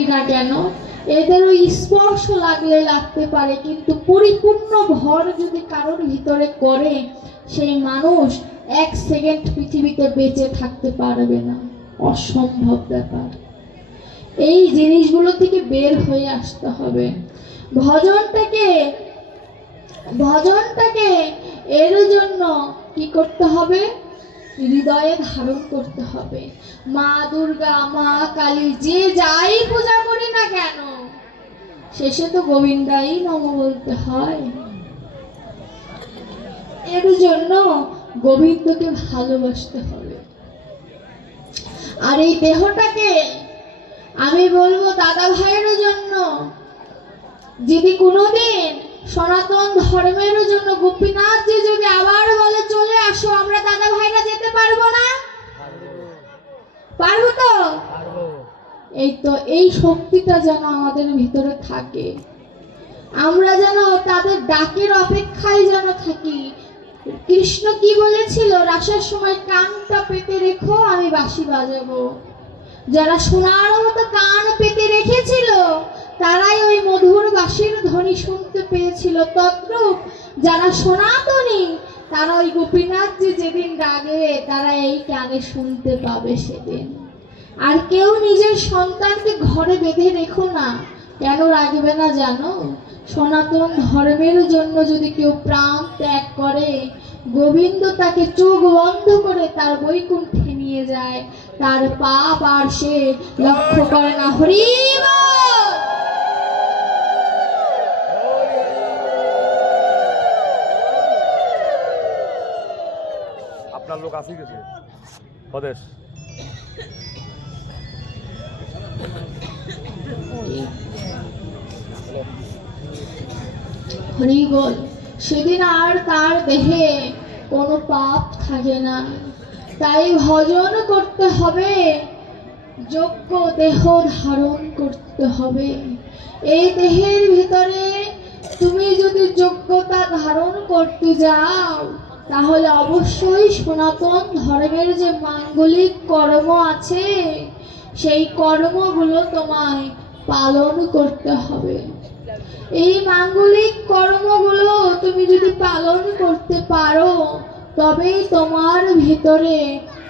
না কেন? এদের ওই স্পর্শ লাগলে লাগতে পারে, কিন্তু পরিপূর্ণ ভর যদি কারোর ভিতরে করে, সেই মানুষ এক সেকেন্ড পৃথিবীতে বেঁচে থাকতে পারবে না। অসম্ভব ব্যাপার। এই জিনিসগুলো থেকে বের হয়ে আসতে হবে। ভজনটাকে ভজনটাকে এর জন্য কি করতে হবে? হৃদয়ে ধারণ করতে হবে। মা দুর্গা, মা কালী, যে যাই পূজা করি না কেন, শেষে তো গোবিন্দাই নম বলতে হয়। এর জন্য গোবিন্দকে ভালোবাসতে হবে। আর এই দেহটাকে আমি বলব দাদা ভাইয়ের জন্য, যদি কোনোদিন সনাতন ধর্মের জন্য গোপীনাথ যে যদি আবার বলে, চলে আসো, আমরা দাদা ভাইরা যেতে পারব না? পারব তো? এই তো, এই শক্তিটা যেন আমাদের ভিতরে থাকে। আমরা যেন তাদের ডাকের অপেক্ষায় যেন থাকি। কৃষ্ণ কি বলেছিল? রাসের সময় কানটা পেতে রেখো, আমি বাঁশি বাজাবো। যারা সোনার মতো কান পেতে রেখেছিল, তারাই ওই মধুর বাঁশির ধ্বনি শুনতে পেয়েছিল। তদ্রূপ যারা সনাতনী, তারা ওই গোপীনাথ যে যেদিন ডাকে তারা এই কানে শুনতে পাবে সেদিন। আর কেউ নিজের সন্তানকে ঘরে বেঁধে রেখো না। কেন রাখবে না জানো? সনাতন ধর্মের জন্য যদি কেউ প্রাণ ত্যাগ করে, গোবিন্দ তাকে চোখ বন্ধ করে তার বৈকুণ্ঠে নিয়ে যায়। তার পাপ আর সে লক্ষ্য করে না। হরিব! আপনার লোক আসি গেছে। স্বদেশ। হরি বল সেদিন আর তার দেহে কোনো পাপ থাকে না। তাই ভজন করতে হবে। যোগ্য দেহ ধারণ করতে হবে। এই দেহের ভিতরে তুমি যদি যোগ্যতা ধারণ করতে যাও, তাহলে অবশ্যই সনাতন ধর্মের যে মাঙ্গলিক কর্ম আছে, সেই কর্মগুলো তোমায় পালন করতে হবে। এই মাঙ্গলিক কর্মগুলো তুমি যদি পালন করতে পারো তবেই তোমার ভিতরে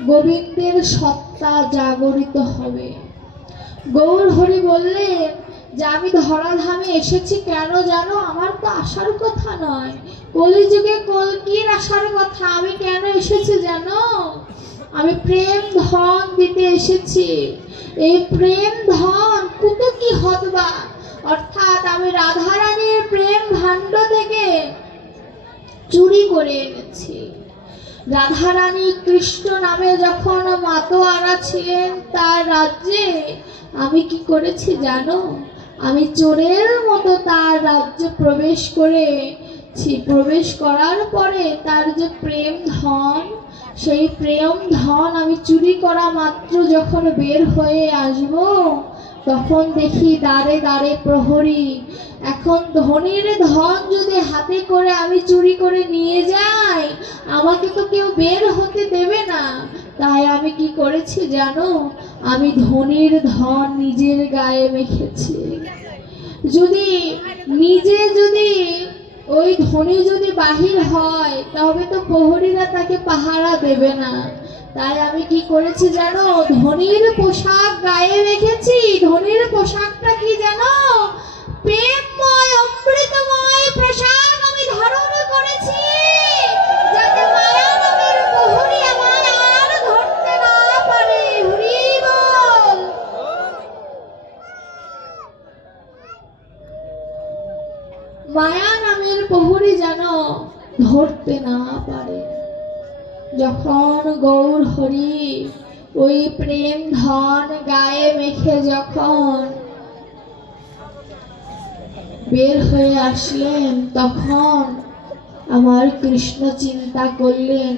গোবিন্দের সত্তা জাগরিত হবে। গৌর হরি বললেন, যে আমি ধরাধামে এসেছি কেন জানো? আমার তো আসার কথা নয়। কলিযুগে কলকির আসার কথা। আমি কেন এসেছি জানো? আমি প্রেম ধন দিতে এসেছি। এই প্রেম ধন কুতো কি হতবা? অর্থাৎ আমি রাধারানীর প্রেম ভাণ্ড থেকে চুরি করে এনেছি। রাধারানী কৃষ্ণ নামে যখন মাতোয়ারা ছিলেন তার রাজ্যে, আমি কি করেছি জানো? আমি চোরের মতো তার রাজ্যে প্রবেশ করেছি প্রবেশ করার পরে তার যে প্রেম ধন, সেই প্রেম ধন আমি চুরি করা মাত্র যখন বের হয়ে আসব তখন দেখি দাঁড়ে দাঁড়ে প্রহরী, এখন ধনির ধন যদি হাতে করে আমি চুরি করে নিয়ে যাই, আমাকে তো কেউ বের হতে দেবে না। তাই আমি কি করেছি জানো? আমি ধনির ধন নিজের গায়ে মেখেছি। যদি নিজে যদি ওই ধনী যদি বাহির হয়, তবে তো প্রহরীরা তাকে পাহারা দেবে না। তাই আমি কি করেছি জানো? ধনির পোশাক গায়ে রেখেছি। ধনির পোশাকটা কি জানো? প্রেমময়, অমৃতময় পোশাক আমি ধারণ করেছি। মায়া নামের প্রহরী মায়া নামের প্রহরী যেন ধরতে না পারে। যখন গৌর হরি ওই প্রেম ধন গায়ে মেখে যখন বের হয়ে আসলেন, তখন আমার কৃষ্ণ চিন্তা করলেন,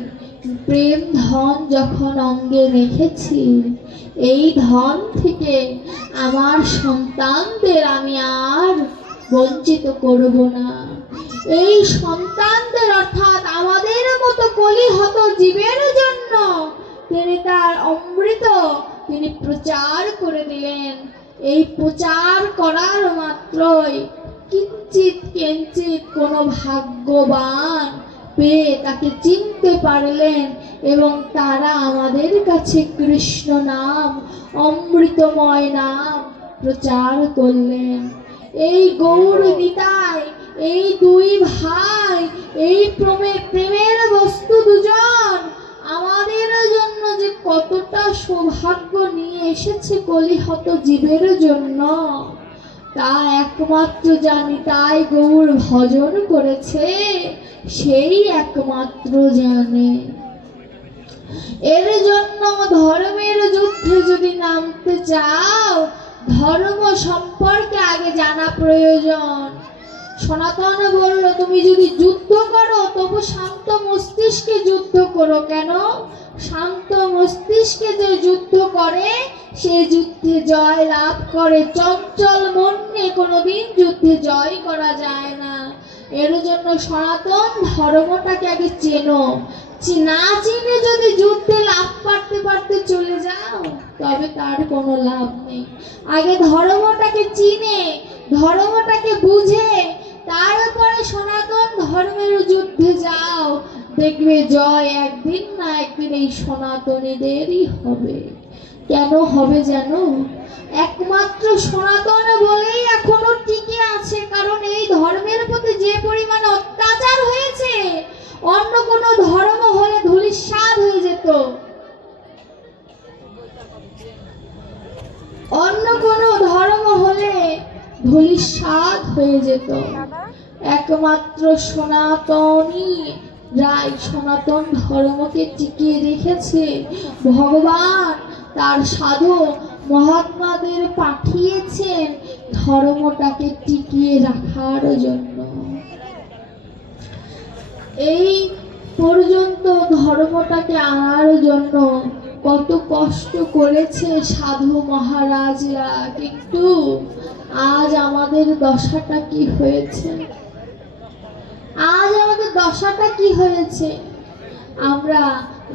প্রেম ধন যখন অঙ্গে রেখেছি এই ধন থেকে আমার সন্তানদের আমি আর বঞ্চিত করব না। এই সন্তানদের অর্থাৎ আমাদের মতো কলিহত জীবের জন্য তিনি তার অমৃত তিনি প্রচার করে দিলেন। এই প্রচার করার মাত্রই কিঞ্চিত কিঞ্চিত কোনো ভাগ্যবান পেয়ে তাকে চিনতে পারলেন এবং তারা আমাদের কাছে কৃষ্ণ নাম, অমৃতময় নাম প্রচার করলেন। এই গৌর নিতাই এই দুই ভাই, এই প্রমে, প্রেমের বস্তু দুজন। আমাদের জন্য যে কতটা সৌভাগ্য নিয়ে এসেছে কলিহত জীবের জন্য, তা একমাত্র জানি, তাই গৌর ভজন করেছে, সেই একমাত্র জানে। এর জন্য ধর্মের যুদ্ধে যদি নামতে চাও, ধর্ম সম্পর্কে আগে জানা প্রয়োজন। সনাতন বলল, তুমি যদি যুদ্ধ করো, তবু শান্ত মস্তিষ্কে যুদ্ধ করো কেন? শান্ত মস্তিষ্কে যে যুদ্ধ করে, সে যুদ্ধে জয় লাভ করে। চঞ্চল মন কোনোদিন যুদ্ধে জয় করা যায় না। এর জন্য সনাতন ধর্মটাকে আগে চেনো। না চিনে যদি যুদ্ধে লাভ পারতে পারতে চলে যাও, তবে তার কোনো লাভ নেই। আগে ধর্মটাকে চিনে, ধর্মটাকে বুঝে তারপরে সনাতন ধর্মের যুদ্ধে যাও। দেখবে জয় একদিন না একদিন এই সনাতনীদেরই হবে। কেন হবে যেন? একমাত্র সনাতন বলেই এখনও টিকে আছে, কারণ এই ধর্মের প্রতি যে পরিমাণ অত্যাচার হয়েছে, অন্য কোনো ধর্ম হলে ধূলিসাৎ হয়ে যেত। অন্য কোনো ধর্ম হলে ধূলিসাৎ হয়ে যেত। একমাত্র সনাতনই রায় সনাতন ধর্মকে টিকিয়ে রেখেছে। ভগবান তার সাধু মহাত্মাদের পাঠিয়েছেন ধর্মটাকে টিকিয়ে রাখার জন্য। এই পর্যন্ত ধর্মটাকে আনার জন্য কত কষ্ট করেছে সাধু মহারাজরা। কিন্তু আজ আমাদের দশাটা কি হয়েছে? আজ আমাদের দশাটা কি হয়েছে? আমরা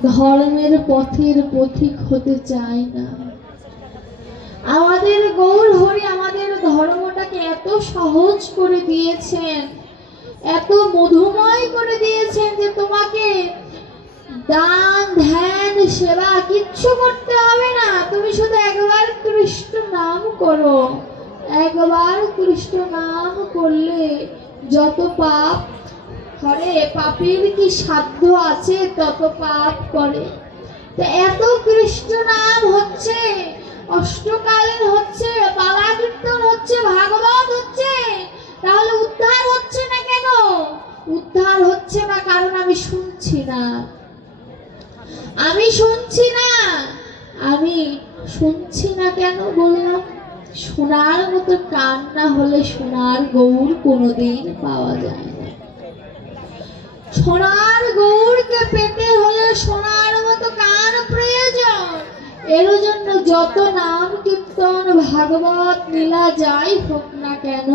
ধর্মের পথের পথিক হতে চাই না। আমাদের গৌর হরি আমাদের ধর্মটাকে এত সহজ করে দিয়েছেন, এত মধুময় করে দিয়েছেন যে তোমাকে দান, ধ্যান, সেবা কিচ্ছু করতে হবে না। তুমি শুধু একবার কৃষ্ণ নাম করো। একবার কৃষ্ণ নাম করলে যত পাপ করে, পাপের কি সাধ্য আছে তত পাপ করে। তো এত কৃষ্ণ নাম হচ্ছে অষ্টকালীন হচ্ছে পালা কীর্তন হচ্ছে, ভাগবত হচ্ছে, তাহলে উদ্ধার হচ্ছে না কেন? উদ্ধার হচ্ছে না কারণ আমি শুনছি না। আমি শুনছি না। আমি শুনছি না কেন বললাম? শোনার মতো কান না হলে সোনার গৌর কোনোদিন পাওয়া যায় না। সোনার গৌরকে পেতে হলে সোনার মতো কান প্রয়োজন? এর জন্য যত নাম কীর্তন ভাগবত লীলা যাই হোক না কেন,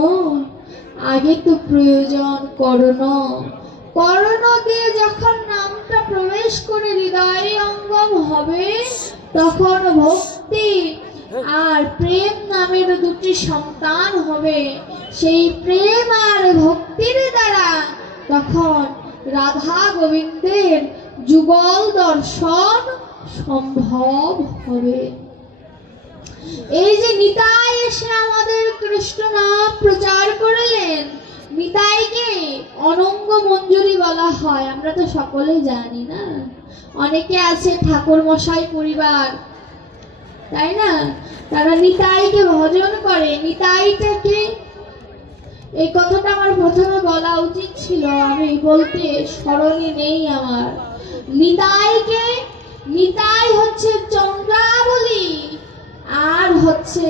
আগে তো প্রয়োজন করণ। করণ দিয়ে যখন নামটা প্রবেশ করে হৃদয়ে অঙ্গম হবে, তখন ভক্তি আর প্রেম নামের দুটি সন্তান হবে। সেই প্রেম আর ভক্তির দ্বারা তখন রাধা গোবিন্দের যুগল দর্শন সম্ভব হবে। এই যে নিতাই এসে আমাদের কৃষ্ণ নাম প্রচার করলেন, নিতাইকে অনঙ্গ মঞ্জুরি বলা হয়। আমরা তো সকলেই জানি না। অনেকে আছে ঠাকুর মশাই পরিবার তাই না? তারা নিতাইকে ভজন করে। নিতাইটাকে এই কথাটা আমার প্রথমে বলা উচিত ছিল, আমি বলতে স্মরণে নেই আমার। নিতাইকে নিতাই হচ্ছে চন্দ্রাবলী, আর হচ্ছে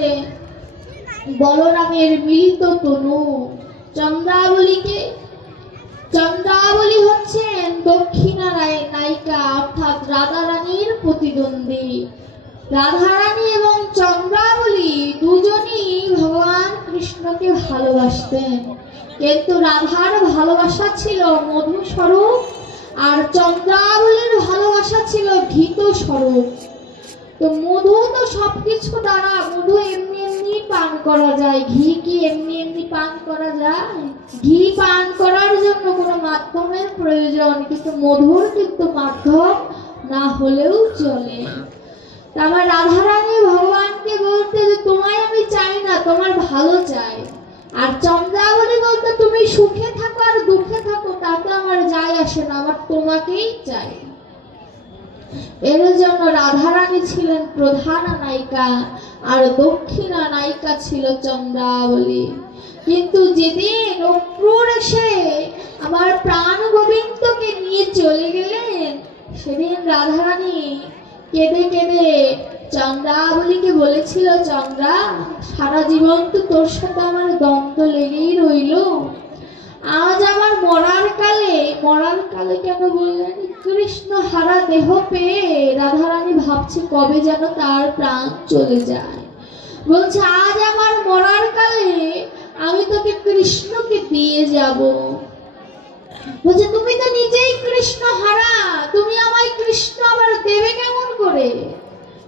বলরামের মিলিত তনু। চন্দ্রাবলীকে চন্দ্রাবলী হচ্ছেন দক্ষিণারায় নায়িকা, অর্থাৎ রাধারানীর প্রতিদ্বন্দ্বী। রাধারানী এবং চন্দ্রাবলী দুজনই ভগবান কৃষ্ণকে ভালোবাসতেন। কিন্তু রাধার ভালোবাসা ছিল মধু স্বরূপ আর চন্দ্রাবলীর ভালোবাসা ছিল ঘৃত স্বরূপ। তো মধু তো সবকিছু দ্বারা মধু এমনি এমনি পান করা যায়, ঘি কি এমনি এমনি পান করা যায়? ঘি পান করার জন্য কোনো মাধ্যমের প্রয়োজন, কিন্তু মধুর কিন্তু মাধ্যম না হলেও চলে। আমার রাধারানী ভগবানকে বলতে যে, তোমায় আমি চাই না, তোমার ভালো চাই। আর চন্দ্রাবলী বলতে, তুমি সুখে থাকো আর দুঃখে থাকো, তাতে আমার যায় আসে না, আমার তোমাকেই চাই। এর জন্য রাধারানী ছিলেন প্রধান নায়িকা, আর দক্ষিণা নায়িকা ছিল চন্দ্রাবলী। কিন্তু যেদিন অক্রূর এসে আমার প্রাণ গোবিন্দকে নিয়ে চলে গেলেন, সেদিন রাধারানী কেঁদে কেঁদে চন্দ্রা চন্দ্রাবলীকে বলেছিল, চন্দ্রা, সারা জীবন তো তোর সাথে আমার দ্বন্দ্ব লেগেই রইল। আজ আমার মরার কালে মরার কালে কেন বললেন? কৃষ্ণ হারা দেহ পেয়ে রাধারানী ভাবছে কবে যেন তার প্রাণ চলে যায়। বলছে, আজ আমার মরার কালে আমি তোকে কৃষ্ণকে দিয়ে যাব। বলছে, তুমি তো নিজেই কৃষ্ণ হারা। তুমি আমায় কৃষ্ণ আবার দেবে কেমন করে?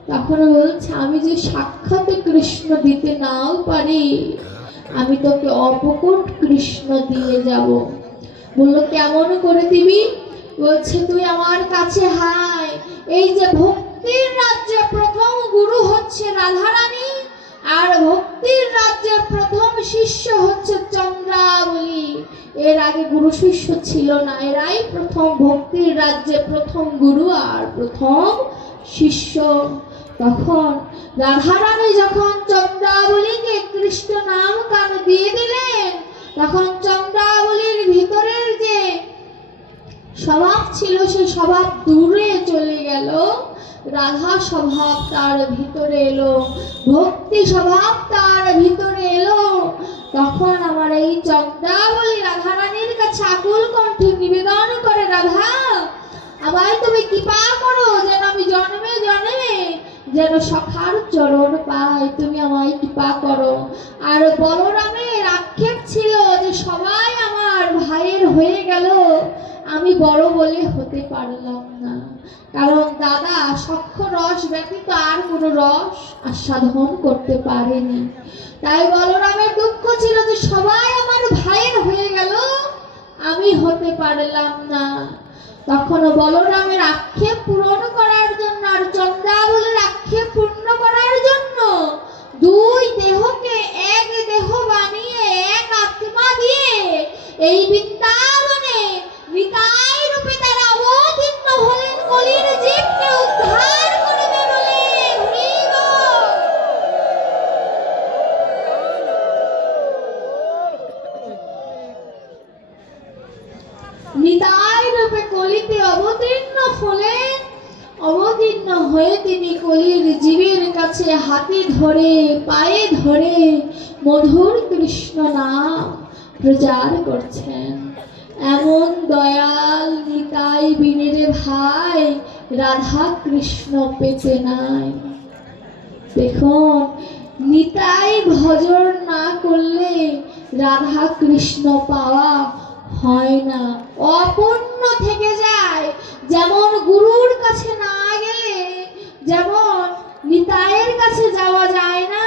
তখন বলছে, আমি যে সাক্ষাতে কৃষ্ণ দিতে নাও পারি, আমি তোকে অপকট কৃষ্ণ দিয়ে যাব। বলল, কেমন করে দিবি? বলছে, তুই আমার কাছে হায়, এই যে ভক্তির রাজ্যে, প্রথম গুরু হচ্ছে রাধারানী আর ভক্তির রাজ্যের প্রথম শিষ্য হচ্ছে চন্দ্রাবলী। এর আগে গুরু শিষ্য ছিল না, এরাই প্রথম ভক্তির রাজ্যে প্রথম গুরু আর প্রথম শিষ্য। তখন রাধারানী যখন চন্দ্রাবলীকে কৃষ্ণ নাম কান দিয়ে দিলেন, তখন চন্দ্রাবলীর ভিতরের যে স্বভাব ছিল, সে স্বভাব দূরে চলে গেল। রাধা স্বভাব তার ভিতরে এলো, ভক্তি স্বভাব তার ভিতরে এলো। তখন আমার এই চন্দ্রাবলী রাধারানীর কাছে আকুল কণ্ঠে নিবেদন করে, রাধা, আমায় তুমি কৃপা করো যেন আমি জন্মে জন্মে যেন সখার চরণ পাই। তুমি আমায় কৃপা করো। আর বলরামের আক্ষেপ ছিল যে সবাই আমার ভাইয়ের হয়ে গেল। আমি বড় বলে হতে পারলাম না। কারণ দাদা সক্ষ রস ব্যতীত আর কোনো রস আস্বাদন করতে পারেনি। তাই বলরামের দুঃখ ছিল যে সবাই আমার ভাইয়ের হয়ে গেল, আমি হতে পারলাম না। তখন বলরামের আক্ষেপ পূরণ করার জন্য আর চন্দ্রাবলীর আক্ষেপ পূর্ণ করার জন্য দুই দেহকে এক দেহ বানিয়ে, এক আত্মা দিয়ে এই বৃন্দাবনে নিতাই রূপে তারা অবতীর্ণ হলেন কলির জীবকে উদ্ধার করবে বলে হরি বল। নিতাই রূপে কলিতে অবতীর্ণ হলেন অবতীর্ণ হয়ে তিনি কলির জীবের কাছে হাতে ধরে পায়ে ধরে মধুর কৃষ্ণ নাম প্রচার করছেন। এমন দয়াল নিতাই বিনেরে ভাই রাধা কৃষ্ণ পেতে নাই। দেখুন, নিতাই ভজন না করলে রাধা কৃষ্ণ পাওয়া হয় না। অপূর্ণ থেকে যায়, যেমন গুরুর কাছে না গেলে, যেমন নিতাইয়ের কাছে যাওয়া যায় না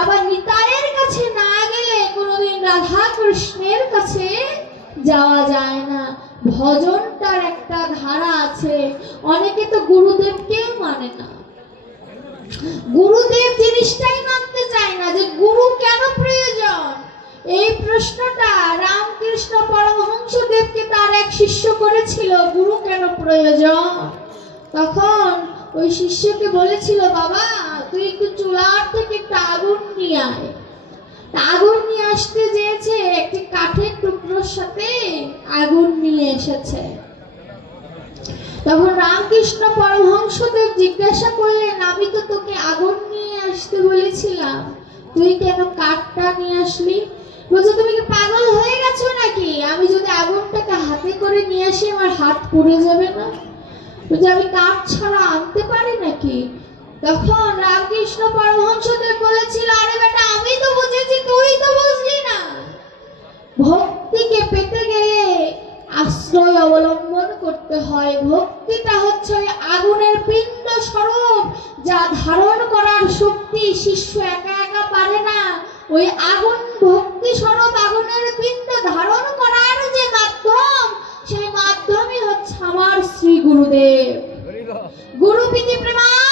আবার নিতাইয়ের কাছে না গেলে কোনোদিন রাধা কৃষ্ণের কাছে যাওয়া যায় না। ভজনটার একটা ধারা আছে। অনেকে তো গুরুদেবকেও মানে না। গুরুদেব জিনিসটাই মানতে চায় না যে গুরু কেন প্রয়োজন? এই প্রশ্নটা রামকৃষ্ণ পরমহংস দেবকে তার এক শিষ্য করেছিল, গুরু কেন প্রয়োজন? তখন ওই শিষ্যকে বলেছিল, বাবা তুই একটু চুলার থেকে একটা আগুন নিয়ে আয়। আগুন নিয়ে আসতে চেয়েছে একটি কাঠের টুকরোর সাথে আগুন নিয়ে এসেছে। তখন রামকৃষ্ণ পরমহংসদেব জিজ্ঞাসা করলেন, আমি তো তোকে আগুন নিয়ে আসতে বলেছিলাম। তুই কেন কাঠটা নিয়ে আসলি? বলছে, তুমি কি পাগল হয়ে গেছো নাকি? আমি যদি আগুনটাকে হাতে করে নিয়ে আসি, আমার হাত পুড়ে যাবে না। বলছে, আমি কাঠ ছাড়া আনতে পারি নাকি? তখন রামকৃষ্ণ পরমহংসদেব বলেছিল আরে বেটা আমি তো বুঝেছি তুই তো বুঝলি না। ভক্তিকে পেতে গেলে আশ্রয় অবলম্বন করতে হয়। ভক্তিটা হচ্ছে আগুনের পিণ্ড স্বরূপ যা ধারণ করার শক্তি। শিষ্য একা একা পারে না। ওই আগুন ভক্তি স্বরূপ আগুনের পিণ্ড ধারণ করার যে মাধ্যম সেই মাধ্যমই হচ্ছে আমার শ্রী গুরুদেব। গুরু প্রীতি প্রেমানন্দে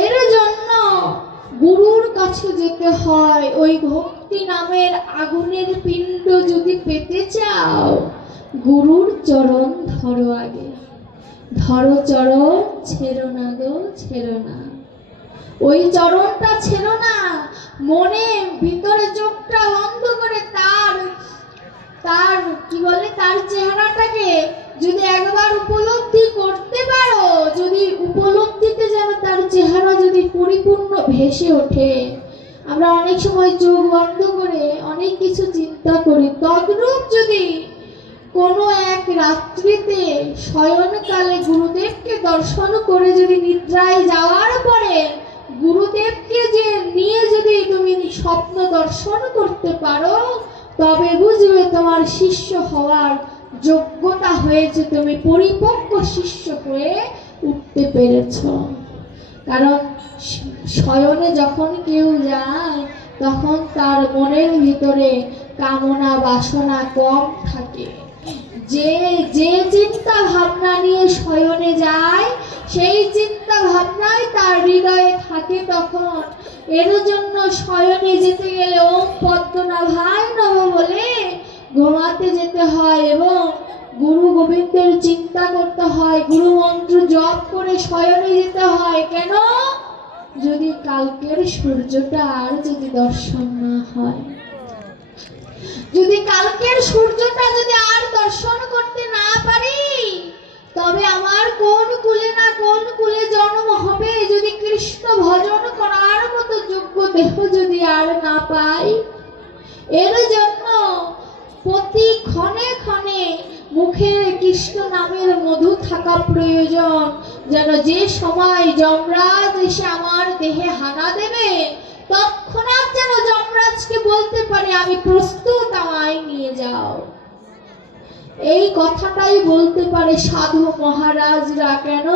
এর জন্য গুরুর কাছে যেতে হয়। ওই ভক্তি নামের আগুনের পিণ্ড যদি পেতে চাও, গুরুর চরণ ধরো আগে। ধরো চরণ, ছেড়ো না গো, ছেড়ো না। ওই চরণটা ছিল না। মনে ভিতরে চোখটা বন্ধ করে তার তার, কি বলে, তার চেহারাটাকে যদি একবার উপলব্ধি করতে পারো, যদি উপলব্ধিতে যেন তার চেহারা যদি পরিপূর্ণ ভেসে ওঠে। আমরা অনেক সময় চোখ বন্ধ করে অনেক কিছু চিন্তা করি। তদ্রূপ যদি কোনো এক রাত্রিতে শয়নকালে গুরুদেবকে দর্শন করে যদি নিদ্রায় যাওয়ার পরে গুরুদেবকে যে নিয়ে যদি তুমি স্বপ্ন দর্শন করতে পারো, তবে বুঝবে তোমার শিষ্য হওয়ার যোগ্যতা হয়েছে তুমি পরিপক্ক শিষ্য হয়ে উঠতে পেরেছ। কারণ শয়নে যখন কেউ যায়, তখন তার মনের ভিতরে কামনা বাসনা কম থাকে। যে যে চিন্তা ভাবনা নিয়ে শয়নে যায় সেই চিন্তা ভাবনাই তার হৃদয়ে থাকে তখন। এর জন্য শয়নে যেতে গেলে ওম পদ্মনাভায় নব বলে ঘুমাতে যেতে হয় এবং গুরু গোবিন্দের চিন্তা করতে হয়, গুরু মন্ত্র জপ করে শয়নে যেতে হয়। কেন? যদি কালকের সূর্যটা আর যদি দর্শন না হয়। যদি কালকের সূর্যটা যদি আর দর্শন করতে না পারি তবে আমার কোন কুলে না কোন কুলে জন্ম হবে? যদি কৃষ্ণ ভজন করার মতো যোগ্য দেহ যদি আর না পাই? এর জন্য প্রতি ক্ষণে ক্ষণে মুখে কৃষ্ণ নামের মধু থাকা প্রয়োজন, যেন যে সময় যমরাজ এসে আমার দেহে হানা দেবে, তৎক্ষণাৎ যেন যমরাজকে বলতে পারে, আমি প্রস্তুত, আমায় নিয়ে যাও। এই কথাটাই বলতে পারে সাধু মহারাজরা কেন?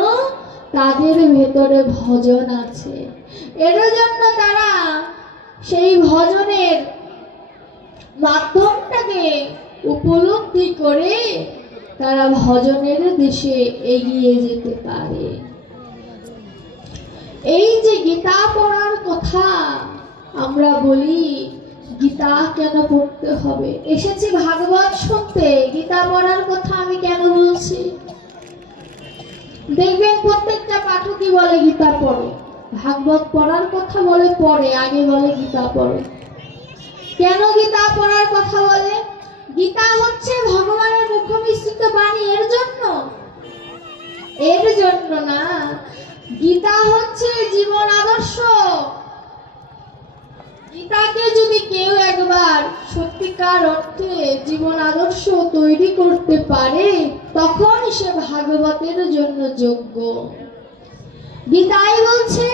তাদের ভেতরে ভজন আছে। এর জন্য তারা সেই ভজনের মাধ্যমটাকে উপলব্ধি করে তারা ভজনের দেশে এগিয়ে যেতে পারে। এই যে গীতা পড়ার কথা আমরা বলি গীতা কেন পড়তে হবে? এসেছি ভাগবত শুনতে। গীতা পড়ার কথা আমি কেন বলছি? দেখবেন প্রত্যেকটা পাঠকই বলে গীতা পড়ো। ভাগবত পড়ার কথা বলে পড়ে, আগে বলে গীতা পড়ো। কেন গীতা পড়ার কথা বলে? গীতা হচ্ছে ভগবানের মুখমিশ্রিত বাণী, এর জন্য। এর জন্য না। গীতা হচ্ছে জীবন আদর্শ। গীতাকে যদি কেউ একবার সত্যিকার অর্থে জীবন আদর্শ তৈরি করতে পারে, তখন সে ভাগবতের জন্য যোগ্য। গীতাই বলছে,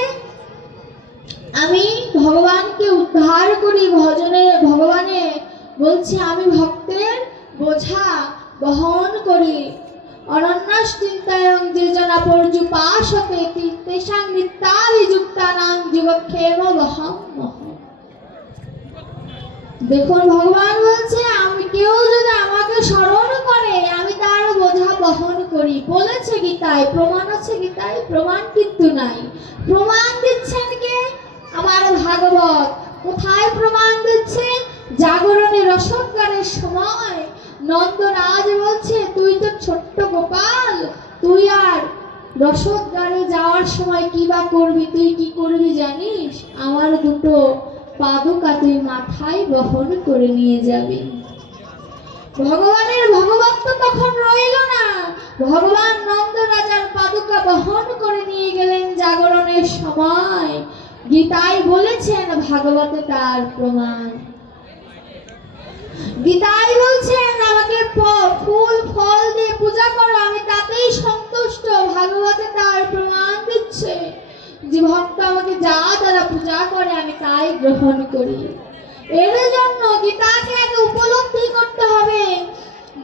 আমি ভগবানকে উদ্ধার করি ভজনে, ভগবানে বলছে, আমি ভক্তের বোঝা বহন করি। অনন্যাস চিন্তায়ং যে জনা পর্যুপাসতে তেষাং নিত্যাভিযুক্তানাং যুগক্ষেম বহম মহম দেখুন, ভগবান বলছে, আমি কেউ যদি আমাকে স্মরণ করে, আমি তার বোঝা বহন করি। বলেছে গীতায়, প্রমাণ আছে গীতায়, প্রমাণ কিন্তু নাই। প্রমাণ দিচ্ছেন কে? আমার ভাগবত। কোথায় প্রমাণ দিচ্ছে? জাগরণে রসজ্ঞানের সময়। নন্দরাজ বলছে, তুই তো ছোট্ট গোপাল, তুই আর রসদগারে যাওয়ার সময় কি বা করবি? তুই কি করবি জানিস? আমার দুটো পাদুকা তুই মাথায় বহন করে নিয়ে যাবি। ভগবানের ভগবত্ব তখন রইল না। ভগবান নন্দ রাজার পাদুকা বহন করে নিয়ে গেলেন জাগরণের সময়। গীতাই বলেছেন ভাগবতে তার প্রমাণ। গীতাই বলছেন, আমাকে ফুল, ফল দিয়ে পূজা করো, আমি তাতেই সন্তুষ্ট। ভাগবতে তার প্রমাণ দিচ্ছে। যে ভক্ত আমাকে যা তারা পূজা করে, আমি তাই গ্রহণ করি। এর জন্য গীতাকে আগে উপলব্ধি করতে হবে।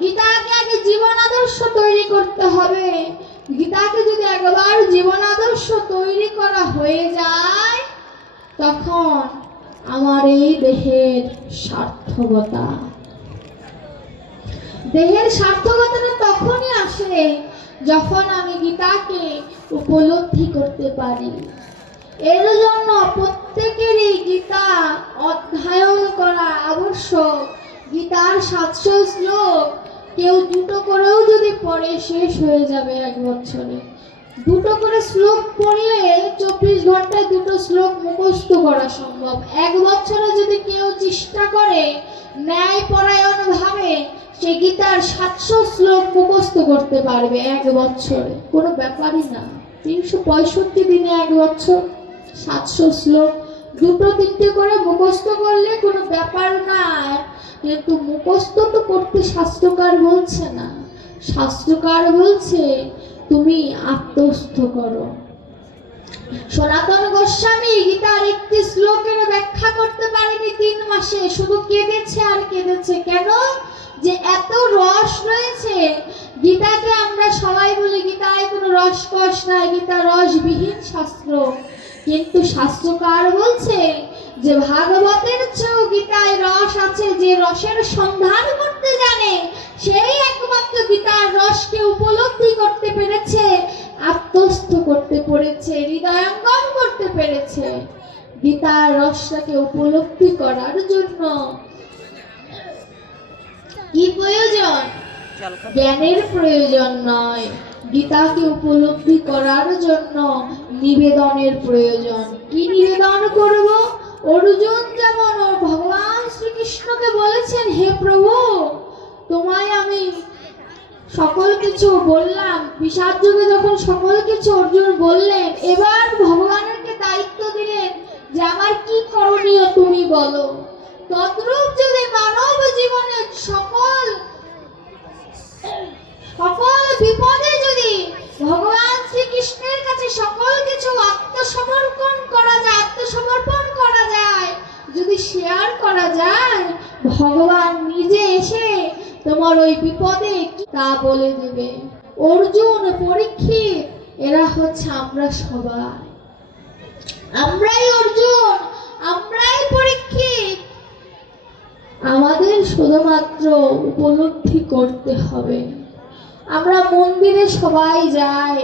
গীতাকে আগে জীবন আদর্শ তৈরি করতে হবে। গীতাকে যদি একবার জীবন আদর্শ তৈরি করা হয়ে যায়, তখন আমার এই দেহের সার্থকতা। দেহের সার্থকতাটা তখনই আসে যখন আমি গীতাকে উপলব্ধি করতে পারি। এর জন্য প্রত্যেকেরই গীতা অধ্যয়ন করা আবশ্যক। গীতার সাতশো শ্লোক কেউ দুটো করেও যদি পড়ে, শেষ হয়ে যাবে এক বছরে। দুটো করে শ্লোক পড়লে চব্বিশ ঘন্টায় দুটো শ্লোক মুখস্থ করা সম্ভব। এক বছরে যদি কেউ চেষ্টা করে, ন্যায় পরায়ণ ভাবে, সে গীতার সাতশো শ্লোক মুখস্থ করতে পারবে এক বছরে। কোনো ব্যাপারই না। তিনশো পঁয়ষট্টি দিনে এক বছর, সাতশো শ্লোক। দুটো তিনটে করে মুখস্থ করলে কোনো ব্যাপার না কিন্তু মুখস্থ তো করতে শাস্ত্রকার বলছে না। শাস্ত্রকার বলছে, তুমি আত্মস্থ করো। সনাতন গোস্বামী গীতার একটি শ্লোকের ব্যাখ্যা করতে পারেনি তিন মাসে। শুধু কেঁদেছে আর কেঁদেছে। কেন? যে এত রস রয়েছে। গীতাকে আমরা সবাই বলি, গীতায় কোনো রসকস নাই, গীতা রসবিহীন শাস্ত্র। কিন্তু শাস্ত্রকার বলছে যে, ভাগবতের চেয়েও গীতায় রস আছে, যে রসের সন্ধান করতে জানে, সেই একমাত্র গীতার রসকে উপলব্ধি করতে পেরেছে, আত্মস্থ করতে পেরেছে, হৃদয়ঙ্গম করতে পেরেছে। গীতার রসটাকে উপলব্ধি করার জন্য কি প্রয়োজন? জ্ঞানের প্রয়োজন নয়। গীতাকে উপলব্ধি করার জন্য নিবেদনের প্রয়োজন। কি নিবেদন করব? অর্জুন যেমন ওর ভগবান শ্রীকৃষ্ণকে বলেছেন, হে প্রভু, তোমায় আমি সকল কিছু বললাম। বিষাদ যুগে যখন সকল কিছু অর্জুন বললেন, এবার ভগবানেরকে দায়িত্ব দিলেন যে, আমার কি করণীয় তুমি বলো। তদ্রূপ যদি মানব জীবনে সকল সকল বিপদে যদি ভগবান শ্রীকৃষ্ণের কাছে সকল কিছু আত্মসমর্পণ করা যায়, আত্মসমর্পণ করা যায়, যদি শেয়ার করা যায়, ভগবান নিজে এসে তোমার ওই বিপদে তা বলে দেবে। অর্জুন, পরীক্ষিত, এরা হচ্ছে আমরা সবাই। আমরাই অর্জুন, আমরাই পরীক্ষিত। আমাদের শুধুমাত্র উপলব্ধি করতে হবে। আমরা মন্দিরে সবাই যাই,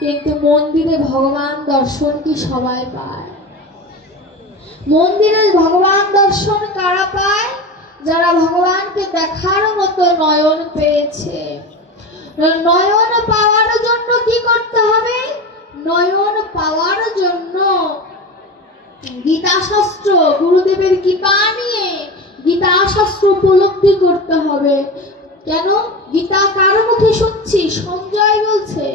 কিন্তু মন্দিরে ভগবান দর্শন কি সবাই পায়? মন্দিরে ভগবান দর্শন কারা পায়? যারা ভগবানকে দেখার মতো নয়ন পেয়েছে। নয়ন পাওয়ার জন্য কি করতে হবে? নয়ন পাওয়ার জন্য গীতা শাস্ত্র গুরুদেবের কৃপা নিয়ে গীতা শাস্ত্র উপলব্ধি করতে হবে। কেন? গীতা কার মুখে শুনছি? সঞ্জয় বলছে।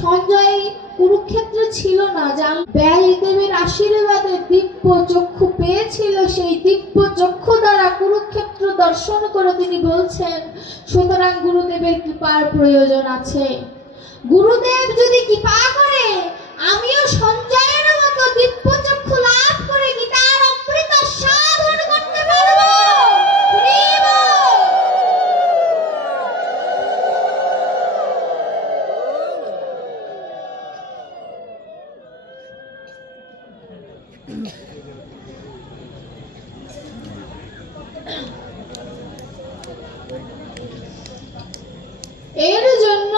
সঞ্জয় কুরুক্ষেত্রে ছিল না জান ব্যাসদেবের আশীর্বাদে দিব্য চক্ষু পেয়েছিল, সেই দিব্য চক্ষু দ্বারা কুরুক্ষেত্র দর্শন করে তিনি বলছেন, সুতরাং গুরুদেবের কৃপার প্রয়োজন আছে। গুরুদেব যদি কৃপা করে, আমিও সঞ্জয়ের মতো দিব্য চক্ষু লাভ করে গীতার অমৃত সাধন করতে পারব হরি বল। এর জন্য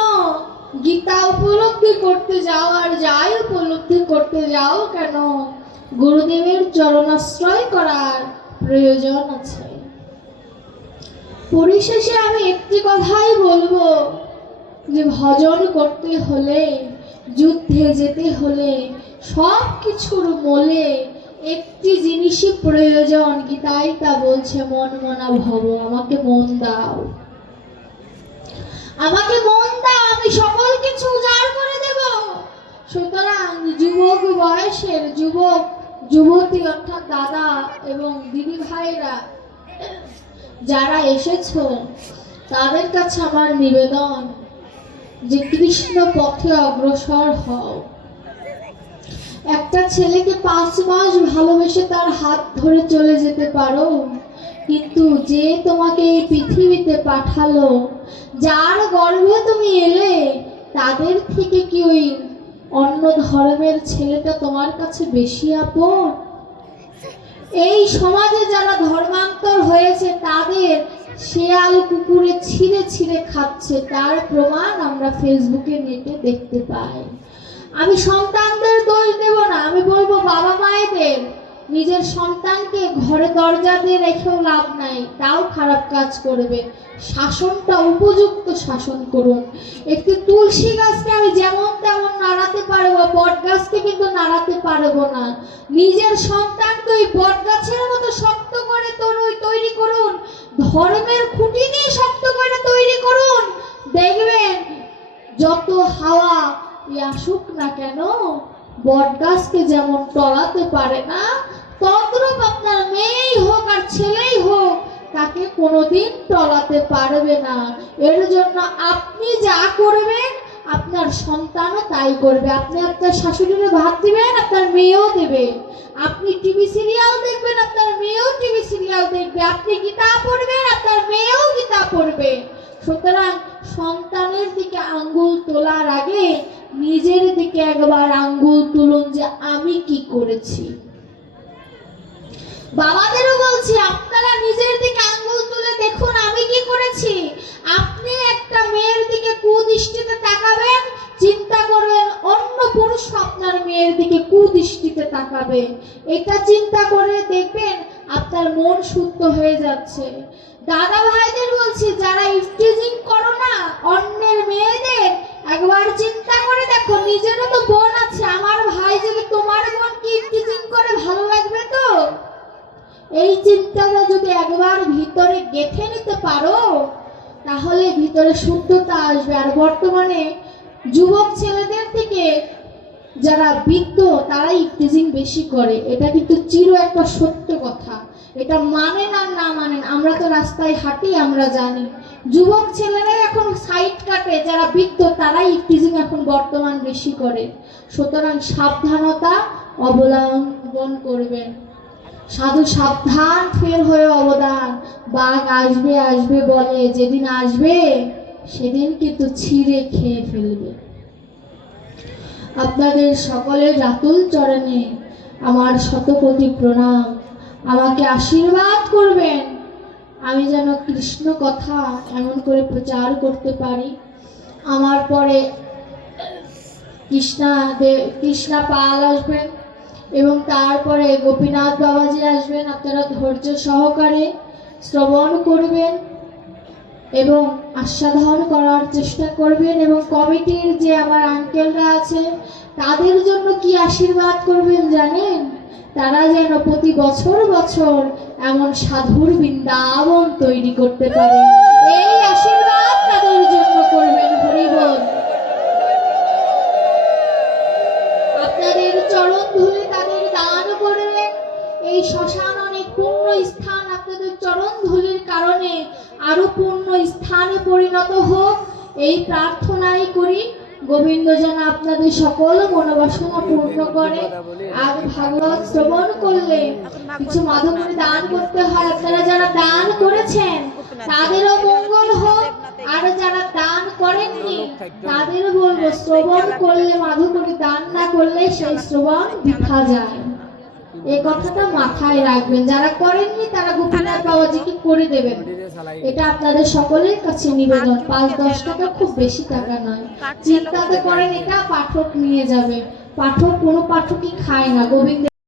গীতা উপলব্ধি করতে যাও আর যাই উপলব্ধি করতে যাও কেন গুরুদেবের চরণাশ্রয় করার প্রয়োজন আছে পরিশেষে আমি একটি কথাই বলব যে ভজন করতে হলে, যুদ্ধে যেতে হলে সব কিছুর মোলে একটি জিনিসই প্রয়োজন। গীতাই তা বলছে, মন মনা ভব, আমাকে মন দাও। আমাকে মন দাও, আমি সকল কিছু উজাড় করে দেব। সুতরাং যুবক বয়সের, যুবক, যুবতী অর্থাৎ দাদা এবং দিদি ভাইরা যারা এসেছ, তাদের কাছে আমার নিবেদন যে কৃষ্ণ পথে অগ্রসর হও। একটা ছেলেকে পাঁচ মাস ভালোবেসে তার হাত ধরে চলে যেতে পারো, কিন্তু যে তোমাকে এই পৃথিবীতে পাঠালো, যার গর্ভে তুমি এলে, তাদের থেকে কি ওই অন্য ধর্মের ছেলেটা তোমার কাছে বেশি আপন? এই সমাজে যারা ধর্মান্তর হয়েছে, তাদের শেয়াল কুকুরে ছিঁড়ে ছিঁড়ে খাচ্ছে। তার প্রমাণ আমরা ফেসবুকে নেটে দেখতে পাই। আমি সন্তানদের দোষ দেব না, আমি বলব বাবা মায়েদের নিজের সন্তানকে ঘরে দরজা দিয়ে রেখেও লাভ নাই, তাও খারাপ কাজ করবে। শাসনটা উপযুক্ত শাসন করুন। একটি তুলসী গাছকে আমি যেমন তেমন নাড়াতে পারব, বট গাছকে কিন্তু নাড়াতে পারব না। নিজের সন্তানকে ওই বট গাছের মতো শক্ত করে তৈরি করুন। ধর্মের খুঁটি দিয়ে শক্ত করে তৈরি করুন। দেখবেন, যত হাওয়া আসুক না কেন বট গাছকে যেমন টলাতে পারে না, তদ্রূপ আপনার মেয়েই হোক আর ছেলেই হোক, তাকে কোনোদিন টলাতে পারবে না। এর জন্য আপনি যা করবেন, আপনার সন্তানও তাই করবে। আপনি আপনার শাশুড়িরে ভাত দিবেন, আপনার মেয়েও দেবে। আপনি টিভি সিরিয়াল দেখবেন, আপনার মেয়েও টিভি সিরিয়াল দেখবে। আপনি গীতা পড়বেন, আপনার মেয়েও গীতা পড়বে। সুতরাং সন্তানের দিকে আঙ্গুল তোলার আগে নিজের দিকে একবার আঙ্গুল তুলুন যে আমি কি করেছি। বাবাদেরও বলছি, আপনারা নিজের দিকে আঙ্গুল তুলে দেখুন আমি কি করেছি। আপনি একটা মেয়ের দিকে কুদৃষ্টিতে তাকাবেন, চিন্তা করবেন অন্য পুরুষ আপনার মেয়ের দিকে কুদৃষ্টিতে তাকাবে। এটা চিন্তা করে দেখবেন আপনার মন শুদ্ধ হয়ে যাচ্ছে। দাদা ভাইদের বলছি, যারা ইফটিজিং করো না, অন্যের মেয়েদের একবার চিন্তা করে দেখো, নিজেরও তো বোন আছে, আমার ভাই যদি তোমার বোন কি ইফটিজিং করে, ভালো লাগবে তো? এই চিন্তাটা যদি একবার ভিতরে গেঁথে নিতে পারো, তাহলে ভিতরে শুদ্ধতা আসবে। আর বর্তমানে যুবক ছেলেদের থেকে যারা বৃদ্ধ, তারাই ইফটিজিং বেশি করে। এটা কিন্তু চির একটা সত্য কথা। এটা মানেন আর না মানেন, আমরা তো রাস্তায় হাঁটি, আমরা জানি। যুবক ছেলেরাই এখন সাইড কাটে, যারা বৃদ্ধ, তারাই ইফটিজিং এখন বর্তমান বেশি করে। সুতরাং সাবধানতা অবলম্বন করবেন। সাধু সাবধান ফের হয়ে অবদান। বাঘ আসবে আসবে বলে, যেদিন আসবে, সেদিন কিন্তু ছিঁড়ে খেয়ে ফেলবে। আপনাদের সকলের রাতুল চরণে আমার শতকোটি প্রণাম। আমাকে আশীর্বাদ করবেন। আমি যেন কৃষ্ণ কথা এমন করে প্রচার করতে পারি। আমার পরে কৃষ্ণা দেব কৃষ্ণা পাল আসবেন এবং তারপরে গোপীনাথ বাবাজি আসবেন। আপনারা ধৈর্য সহকারে শ্রবণ করবেন এবং আস্বাদন করার চেষ্টা করবেন এবং কমিটির যে আমার আঙ্কেলরা আছে, তাদের জন্য কি আশীর্বাদ করবেন জানেন? তারা যেন প্রতি বছর বছর এমন সাধুর বৃন্দাবন তৈরি করতে পারে। এই আশীর্বাদ তাদের জন্য করবেন হরিবল। আপনাদের চরণ ধুলে তাদের দান করবেন এই শ্মশান অনেক পূর্ণ স্থান আপনাদের চরণ ধুলির কারণে আরও পূর্ণ স্থানে পরিণত হোক। এই প্রার্থনাই করি। গোবিন্দ যেন আপনাদের সকল মনোবাসনা পূর্ণ করে আর ভাগবত শ্রবণ করলে কিছু মাধবকে দান করতে হয়। আপনারা যারা দান করেছেন, তাদেরও মঙ্গল হোক। আর যারা দান করেননি, তাদেরও বলব, শ্রবণ করলে মাধবকে দান না করলে সেই শ্রবণ দেখা যায়। এই কথাটা মাথায় রাখবেন। যারা করেননি, তারা গোপীনাথ বাবাজিকে করে দেবেন। এটা আপনাদের সকলের কাছে নিবেদন। পাঁচ দশ টাকা খুব বেশি টাকা নয়। চিন্তাতে করেন এটা পাঠক নিয়ে যাবে। পাঠক কোনো পাঠকই খায় না। গোবিন্দ